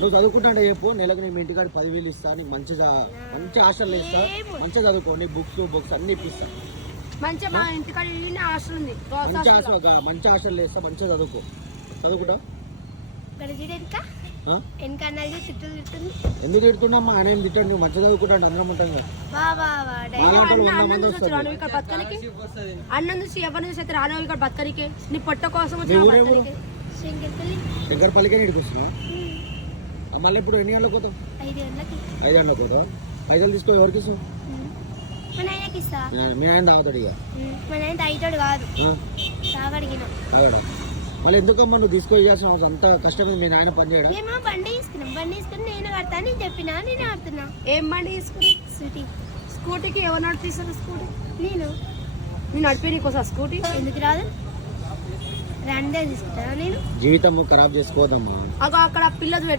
నువ్వు చదువుకుంటా చెప్పు, నెలకు నేను ఇంటికాడ 10,000 ఇస్తా, నీకు మంచి హాస్టల్ ఇస్తా, మంచిగా చదువుకో, నీ బుక్స్ అన్ని ఇప్పిస్తా. మంచిగా మా ఇంటికాడ హాస్టల్ ఉంది, మంచి హాస్టల్ ఇస్తా, మంచిగా చదువుకుంటా. ఎందుకు తిడుతున్నామ్మా? ఆయన ఏం తిట్టాడు, నువ్వు మంచిగా చదువుకుంటాడు, అందరం ఉంటాం కదా. అన్నం చూసి ఎవరిని చూసి అయితే రాను ఇక్కడ బతకనికి, నీ పొట్ట కోసం వచ్చిన శంకర్పల్లికే నీటికి వస్తున్నావా? మళ్ళీ ఇప్పుడు ఎన్ని గంటలకు పోతావు? 5 గంటలకు పోతావా? పైసలు తీసుకో, ఎవరికి ఇస్తావు? మీ ఆయన తాగుతాడు ఇక. తాగడా? మళ్ళీ ఎందుకమ్మా నువ్వు తీసుకో, ఇవ్వాల్సిన అవసరం అంత కష్టం. మీ నాయన పని చేయడా? బండి తీసుకుని నేను కడతాను చెప్పినా, నేను ఆడుతున్నా. ఏం బండి తీసుకుని? స్కూటీకి ఎవరు నడిపిస్తారు? స్కూటీ నేను నడిపి నీకోసం స్కూటీ ఎందుకు రాదు? రండే తీసుకుంటారా? నేను జీవితం ఖరాబ్ చేసుకోవద్దమ్మా. అక్కడ పిల్లలు